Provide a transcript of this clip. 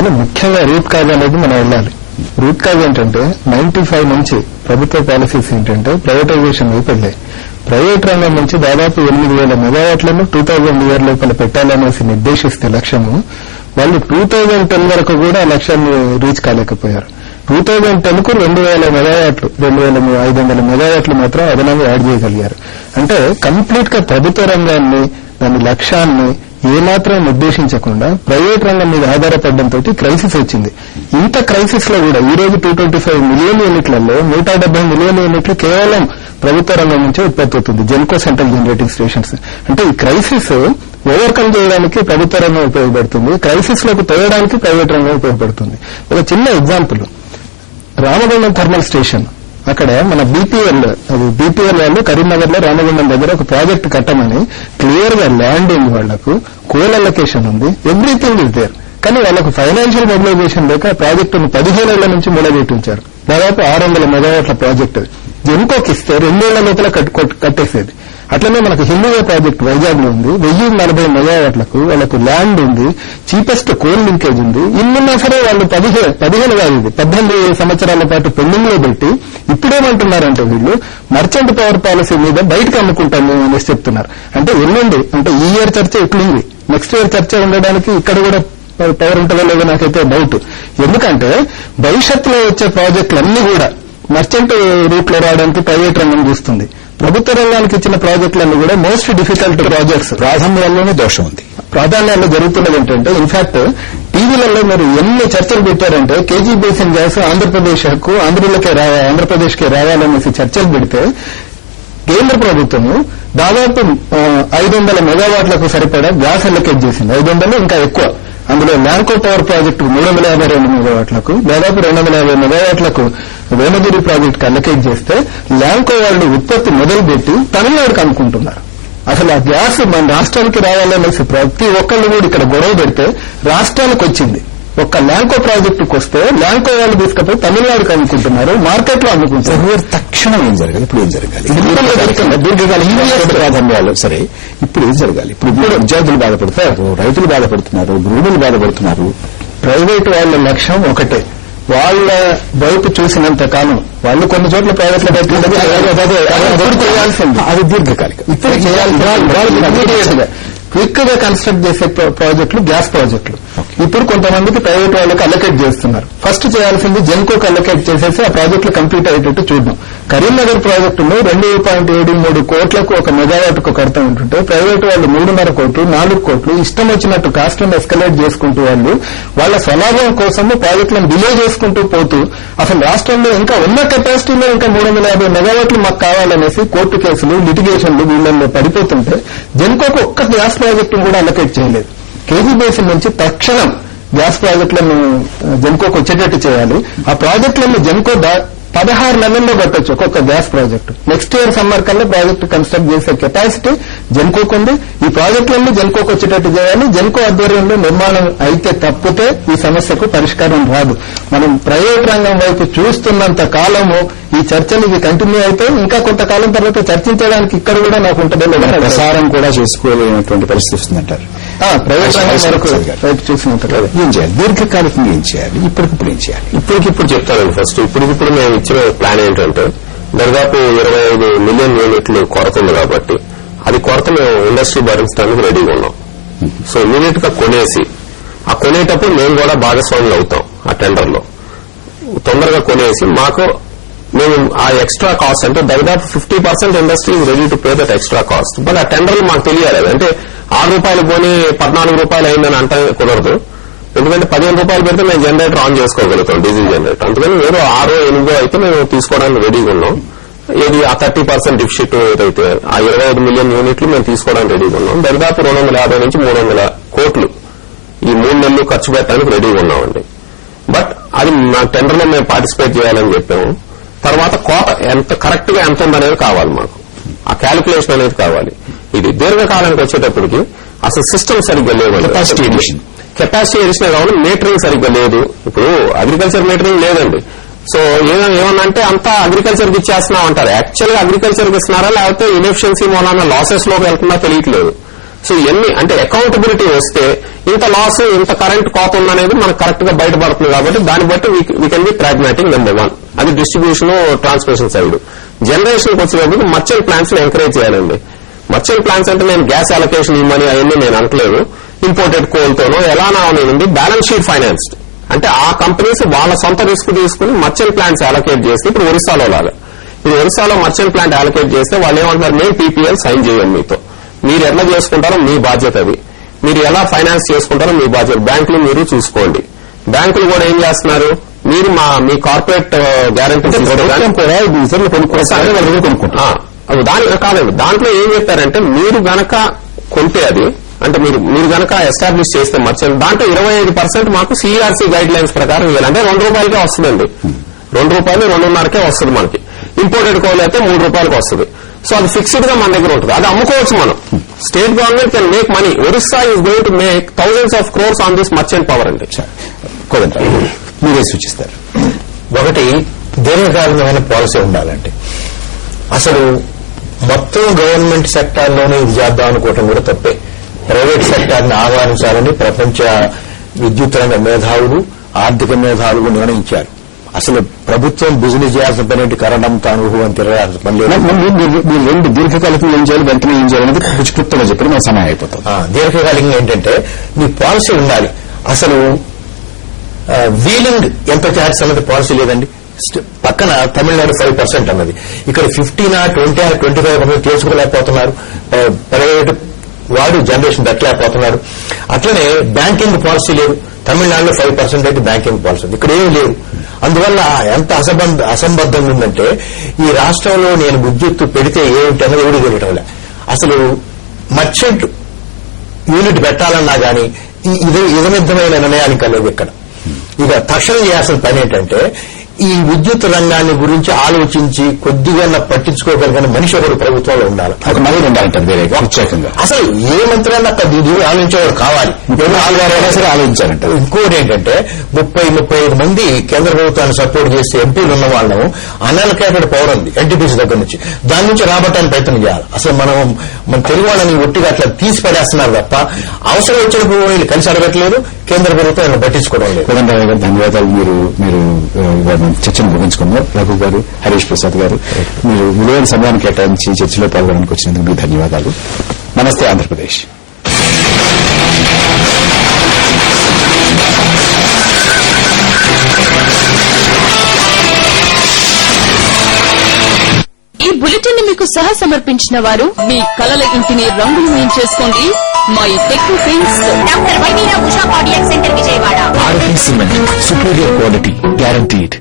కానీ ముఖ్యంగా root cause అనేది మనం వెళ్ళాలి. రూట్ కాజ్ ఏంటంటే 95 నుంచి ప్రభుత్వ పాలసీస్ ఏంటంటే ప్రైవేటైజేషన్ వైపు వెళ్ళాయి. ప్రైవేట్ రంగం నుంచి దాదాపు 8,000 మెగావాట్లను 2000 ఇయర్ లోపల పెట్టాలనేసి నిర్దేశిస్తే లక్ష్యము, వాళ్ళు 2010 వరకు కూడా ఆ లక్ష్యాన్ని రీచ్ కాలేకపోయారు. 2010కు 2,000 మెగావాట్లు 2,500 మెగావాట్లు మాత్రం అదనంగా యాడ్ చేయగలిగారు. అంటే కంప్లీట్ గా ప్రభుత్వ రంగాన్ని దాని లక్ష్యాన్ని ఏమాత్రం నిర్దేశించకుండా ప్రైవేట్ రంగం మీద ఆధారపడడంతో క్రైసిస్ వచ్చింది. ఇంత క్రైసిస్ లో కూడా ఈ రోజు 225 మిలియన్ యూనిట్లలో 170 మిలియన్ యూనిట్లు కేవలం ప్రభుత్వ రంగం నుంచే ఉత్పత్తి అవుతుంది, జెన్కో సెంట్రల్ జనరేటింగ్ స్టేషన్స్. అంటే ఈ క్రైసిస్ ఓవర్కమ్ చేయడానికి ప్రభుత్వ రంగం ఉపయోగపడుతుంది, క్రైసిస్ లోకి తోయడానికి ప్రైవేట్ రంగం ఉపయోగపడుతుంది. ఒక చిన్న ఎగ్జాంపుల్, రామగుండం థర్మల్ స్టేషన్, అక్కడ మన బీపీఎల్ వాళ్ళు కరీంనగర్ లో రామగుండం దగ్గర ఒక ప్రాజెక్ట్ కట్టమని క్లియర్ గా ల్యాండ్ ఉంది, వాళ్లకు కోల్ అలొకేషన్ ఉంది, ఎవ్రీథింగ్ ఇస్ దేర్. కానీ వాళ్ళకు ఫైనాన్షియల్ మొబిలైజేషన్ లేక ఆ ప్రాజెక్టును 15 ఏళ్ల నుంచి మొదలుపెట్టించారు. దాదాపు 600 మెగావాట్ల ప్రాజెక్టు జెన్కోకి ఇస్తే 2 ఏళ్ల లోపల కట్టేసేది. అట్లనే మనకు హిందూవే ప్రాజెక్టు వైజాగ్ లో ఉంది, 1040 మెగావాట్లకు వాళ్ళకు ల్యాండ్ ఉంది, చీపెస్ట్ కోల్ లింకేజ్ ఉంది. ఇన్నున్నా సరే వాళ్ళు 18 సంవత్సరాల పాటు పెండింగ్ లో పెట్టి ఇప్పుడేమంటున్నారంటే వీళ్ళు మర్చెంట్ పవర్ పాలసీ మీద బయటకు అమ్ముకుంటాం మేము అనేసి చెప్తున్నారు. అంటే ఎల్లుండి అంటే ఈ ఇయర్ చర్చ ఎట్లుంది, నెక్స్ట్ ఇయర్ చర్చ ఉండడానికి ఇక్కడ కూడా పవర్ ఉంటుందో లేదో నాకైతే డౌట్. ఎందుకంటే భవిష్యత్తులో వచ్చే ప్రాజెక్టులన్నీ కూడా మర్చెంట్ రూట్ లో రావడానికి ప్రైవేట్ రంగం చూస్తుంది. ప్రభుత్వ రంగానికి ఇచ్చిన ప్రాజెక్టులన్నీ కూడా మోస్ట్ డిఫికల్ట్ ప్రాజెక్ట్స్. ప్రాధాన్యాల్లోనే దోషం ఉంది. ప్రాధాన్యాల్లో జరుగుతున్నది ఏంటంటే ఇన్ఫాక్ట్ టీవీలలో మీరు ఎన్ని చర్చలు పెట్టారంటే కేజీ బేసిన్ గ్యాస్ ఆంధ్రప్రదేశ్ హక్కు ఆంధ్రప్రదేశ్కే రావాలనేసి చర్చలు పెడితే కేంద్ర ప్రభుత్వము దాదాపు 500 మెగావాట్లకు సరిపడా గ్యాస్ అలొకేట్ చేసింది. 500 ఇంకా ఎక్కువ. అందులో ల్యాంకో పవర్ ప్రాజెక్టు 352 మెగావాట్లకు, దాదాపు 250 మెగావాట్లకు వేమగిరి ప్రాజెక్టుకు అలొకేట్ చేస్తే ల్యాంకో వాళ్ళు ఉత్పత్తి మొదలుపెట్టి తమిళనాడుకు అమ్ముకుంటున్నారు. అసలు ఆ గ్యాస్ మన రాష్ట్రానికి రావాలనేసి ప్రతి ఒక్కళ్ళు కూడా ఇక్కడ గొడవ పెడితే రాష్ట్రానికి వచ్చింది. ఒక్క ల్యాంకో ప్రాజెక్టుకు వస్తే ల్యాంకో వాళ్ళు తీసుకుపోయి తమిళనాడుకు అమ్ముకుంటున్నారు, మార్కెట్ లో అమ్ముకుంటున్నారు. తక్షణం ఏం జరగాలి, ఇప్పుడు ఏం జరగాలి? దీర్ఘకాలం సరే, ఇప్పుడు ఏం జరగాలి? ఇప్పుడు విద్యార్థులు బాధపడతారు, రైతులు బాధపడుతున్నారు, గృహిణులు బాధపడుతున్నారు. ప్రైవేట్ వాళ్ళ లక్ష్యం ఒకటే, వాళ్ళ వైపు చూసినంత కాలం వాళ్ళు కొన్ని చోట్ల ప్రైవేట్లో పెట్టినది చేయాల్సింది. అది దీర్ఘకాలిక. ఇప్పుడు చేయాలి క్విక్ గా కన్స్ట్రక్ట్ చేసే ప్రాజెక్టులు గ్యాస్ ప్రాజెక్టులు. ఇప్పుడు కొంతమందికి ప్రైవేట్ వాళ్ళకి అలొకేట్ చేస్తున్నారు. ఫస్ట్ చేయాల్సింది జెన్కోకి అలొకేట్ చేసేసి ఆ ప్రాజెక్టులు కంప్లీట్ అయ్యేటట్టు చూద్దాం. కరీంనగర్ ప్రాజెక్టులో 2.73 కోట్లకు ఒక మెగావాట్కు కడతా ఉంటుంటే ప్రైవేట్ వాళ్ళు 3.5 కోట్లు 4 కోట్లు ఇష్టం వచ్చినట్టు కాస్ట్లను ఎస్కలేట్ చేసుకుంటూ వాళ్ళ స్వలాభం కోసము ప్రాజెక్టులను డిలే చేసుకుంటూ పోతూ అసలు రాష్ట్రంలో ఇంకా ఉన్న కెపాసిటీలో ఇంకా 350 మెగావాట్లు మాకు కావాలనేసి కోర్టు కేసులు లిటిగేషన్లు వీళ్ళల్లో పడిపోతుంటే జెన్కోకు ఒక్క గ్యాస్ ప్రాజెక్టును కూడా అలొకేట్ చేయలేదు. కేజీ బేసిన్ నుంచి తక్షణం గ్యాస్ ప్రాజెక్టులను జెన్కోకు వచ్చేటట్టు చేయాలి. ఆ ప్రాజెక్టులను జెన్కో 16 నెలల్లో కట్టొచ్చు ఒక్కొక్క gas project. Next year summer కల్లా ప్రాజెక్టు కన్స్ట్రక్ట్ చేసే కెపాసిటీ జెన్కోకు ఉంది. ఈ ప్రాజెక్టులన్నీ జెన్కోకు వచ్చేటట్టు చేయాలి. జెన్కో ఆధ్వర్యంలో నిర్మాణం అయితే తప్పితే ఈ సమస్యకు పరిష్కారం రాదు. మనం ప్రైవేట్ రంగం వైపు చూస్తున్నంత కాలము ఈ చర్చలు ఇవి కంటిన్యూ అయితే ఇంకా కొంతకాలం తర్వాత చర్చించడానికి ఇక్కడ కూడా నాకు ఉంటుంది లేదా ప్రసారం కూడా చేసుకోలేనటువంటి పరిస్థితి వస్తుందంటారు. ప్రైవేట్ రంగం వరకు వైపు చూసినంత ఏం చేయాలి, దీర్ఘకాలికంగా ఏం చేయాలి, ఇప్పటికిప్పుడు ఏం చేయాలి? ఇప్పటికిప్పుడు చెప్తానండి. ఫస్ట్ ఇప్పటికిప్పుడు మేము ఇచ్చిన ప్లాన్ ఏంటంటే దాదాపు 25 మిలియన్ యూనిట్లు కొరత ఉంది కాబట్టి అది కొరత మేము ఇండస్ట్రీ భరించడానికి రెడీగా ఉన్నాం. సో ఇమీడియట్ గా కొనేసి ఆ కొనేటప్పుడు మేము కూడా భాగస్వాములు అవుతాం. ఆ టెండర్ లో తొందరగా కొనేసి మేము ఆ ఎక్స్ట్రా కాస్ట్ అంటే దాదాపు 50% industry ready to pay that extra cost. But ఆ టెండర్లు మాకు తెలియాలి. అంటే 6 రూపాయలు పోనీ 14 రూపాయలు అయిందని అంటే కుదరదు. ఎందుకంటే 15 రూపాయలు పెడితే మేము జనరేటర్ ఆన్ చేసుకోగలుగుతాం, డీజిల్ జనరేటర్. అందుకని ఏదో 6, 8 అయితే మేము తీసుకోవడానికి రెడీగా ఉన్నాం. ఏది ఆ 30% డిఫిసిట్ ఏదైతే ఆ 25 మిలియన్ యూనిట్లు మేము తీసుకోవడానికి రెడీగా ఉన్నాం. దాదాపు 250 నుంచి 300 కోట్లు ఈ 3 నెలలు ఖర్చు పెట్టడానికి రెడీగా ఉన్నామండి. బట్ అది మా టెండర్ లో మేము పార్టిసిపేట్ చేయాలని చెప్పాము. తర్వాత కోట ఎంత కరెక్ట్ గా ఎంత ఉందనేది కావాలి మాకు, ఆ క్యాలిక్యులేషన్ అనేది కావాలి. ఇది దీర్ఘకాలానికి వచ్చేటప్పటికి అసలు సిస్టమ్ సరిగ్గా లేవు. కెపాసిటీ ఎడిషన్ కావాలి, మీటరింగ్ సరిగ్గా లేదు. ఇప్పుడు అగ్రికల్చర్ మీటరింగ్ లేదండి. సో ఏమన్నంటే అంతా అగ్రికల్చర్ కి ఇచ్చేస్తున్నాం అంటారు. యాక్చువల్ గా అగ్రికల్చర్ కి ఇస్తున్నారా లేకపోతే ఇన్ఎఫిషియన్సీ మూలాన లాసెస్ లోకి వెళ్తుందా తెలియట్లేదు. సో ఇవన్నీ అంటే అకౌంటబిలిటీ వస్తే ఇంత లాస్ ఇంత కరెంట్ కోత ఉందనేది మనకు కరెక్ట్ గా బయటపడుతుంది కాబట్టి దాన్ని బట్టి we can be pragmatic number 1. అది డిస్ట్రిబ్యూషన్ ట్రాన్స్మిషన్ సైడ్. జనరేషన్ వచ్చేటప్పుడు మర్చెంట్ ప్లాంట్స్ ఎంకరేజ్ చేయాలండి. మర్చెంట్ ప్లాంట్స్ అంటే నేను గ్యాస్ అలొకేషన్ ఇవ్వమని అవన్నీ నేను అనట్లేదు. ఇంపోర్టెడ్ కోల్ తోనో ఎలానా అనేది బ్యాలెన్స్ షీట్ ఫైనాన్స్డ్ అంటే ఆ కంపెనీస్ వాళ్ళ సొంత రిస్క్ తీసుకుని మర్చెంట్ ప్లాంట్స్ అలొకేట్ చేస్తే ఇప్పుడు ఒరిస్సాలో లాగా ఇప్పుడు ఒరిస్సాలో మర్చెంట్ ప్లాంట్ అలొకేట్ చేస్తే వాళ్ళు ఏమంటారు మేము పీపీఎల్ సైన్ చేయం మీతో, మీరు ఎట్లా చేసుకుంటారో మీ బాధ్యత అది, మీరు ఎలా ఫైనాన్స్ చేసుకుంటారో మీ బాధ్యత, బ్యాంకులు మీరు చూసుకోండి. బ్యాంకులు కూడా ఏం చేస్తున్నారు, మీరు మీ కార్పొరేట్ గ్యారంటీ దాని కాలేదు. దాంట్లో ఏం చెప్పారంటే మీరు గనక కొంటే అది అంటే మీరు గనక ఎస్టాబ్లిష్ చేస్తే మర్చెంట్ దాంట్లో 25% మాకు సిఆర్సీ గైడ్ లైన్స్ ప్రకారం ఇవ్వాలి. అంటే ₹2కే వస్తుందండి, ₹2 2.5కే వస్తుంది మనకి. ఇంపోర్టెడ్ కోల్ అయితే ₹3 వస్తుంది. సో అది ఫిక్స్డ్ గా మన దగ్గర ఉంటుంది, అది అమ్ముకోవచ్చు మనం. State government can make money. Orissa is going to make thousands of crores on this merchant power అండి. మీరే సూచిస్తారు. ఒకటి, దీర్ఘకాలికమైన పాలసీ ఉండాలంటే అసలు మొత్తం గవర్నమెంట్ సెక్టార్లోనే ఇది చేద్దాం అనుకోవటం కూడా తప్పే. ప్రైవేట్ సెక్టార్ని ఆహ్వానించాలని ప్రపంచ విద్యుత్ రంగ మేధావులు, ఆర్థిక మేధావులు నిర్ణయించారు. అసలు ప్రభుత్వం బిజినెస్ చేయాల్సిన పని కరణంతో అనుభవం తిరగాల్సిన పని లేదు. మీరు 2 దీర్ఘకాలికం ఏం చేయాలి, వెంటనే ఏం చేయాలనేది పుచ్చుకుప్తంగా చెప్పి మన సమయం అయిపోతుంది. దీర్ఘకాలికంగా ఏంటంటే మీ పాలసీ ఉండాలి. అసలు వీలింగ్ ఎంత ఛార్జ్ అన్నది పాలసీ లేదండి. పక్కన తమిళనాడు 5% అన్నది, ఇక్కడ 15, 20, 25% చేసుకోలేకపోతున్నారు. ప్రైవేట్ వాడు జనరేషన్ పెట్టలేకపోతున్నారు. అట్లనే బ్యాంకింగ్ పాలసీ లేదు. తమిళనాడులో 5% అయితే బ్యాంకింగ్ పాలసీ ఉంది, ఇక్కడ ఏమీ లేదు. అందువల్ల ఎంత అసంబద్ధంగా ఉందంటే ఈ రాష్ట్రంలో నేను విద్యుత్తు పెడితే ఏమిటన్నది ఎవరు తెలియటంలే. అసలు మర్చెంట్ యూనిట్ పెట్టాలన్నా కానీ ఇదమిద్దమైన నిర్ణయానికి కలిగదు. ఇక్కడ ఇక తక్షణం చేయాల్సిన పని ఏంటంటే ఈ విద్యుత్ రంగాన్ని గురించి ఆలోచించి కొద్దిగా పట్టించుకోగలిగిన మనిషి ఒకరు ప్రభుత్వంలో ఉండాలి. ఒక మంత్రి ఉండాలంటారు వేరే ప్రత్యేకంగా. అసలు ఏ మంత్రి అన్నా దీన్ని ఆలోచించేవాడు కావాలి. 4 సరే ఆలోచించాలంట. ఇంకోటి ఏంటంటే 30-35 మంది కేంద్ర ప్రభుత్వాన్ని సపోర్ట్ చేసి ఎంపీలు ఉన్న వాళ్ళను అన్అలొకేటెడ్ పవర్ ఉంది ఎన్టీపీసీ దగ్గర నుంచి, దాని నుంచి రాబట్టడానికి ప్రయత్నం చేయాలి. అసలు మన తెలుగు వాళ్ళని ఒట్టిగా అట్లా తీసి పడేస్తున్నారు తప్ప అవసరం వచ్చినప్పుడు వీళ్ళు కలిసి అడగట్లేదు, కేంద్ర ప్రభుత్వం పట్టించుకోవడం లేదు. ధన్యవాదాలు. మీరు చర్చను ముగించుకున్నారు. రఘు గారు, హరీష్ ప్రసాద్ గారు, మీరు విలువైన సమయాన్ని కేటాయించి చర్చలో పాల్గొనడానికి వచ్చినందుకు మీకు ధన్యవాదాలు. నమస్తే ఆంధ్రప్రదేశ్. ఈ బులెటిన్ ని మీకు సహ సమర్పించిన వారు మీ కలల ఇంటిని రంగులమయం చేసుకోండి. మా ఈ టెక్నో పెయింట్స్ డాక్టర్ వైవీరా Usha cardiac centre Vijayawada. RF cement, superior quality, guaranteed.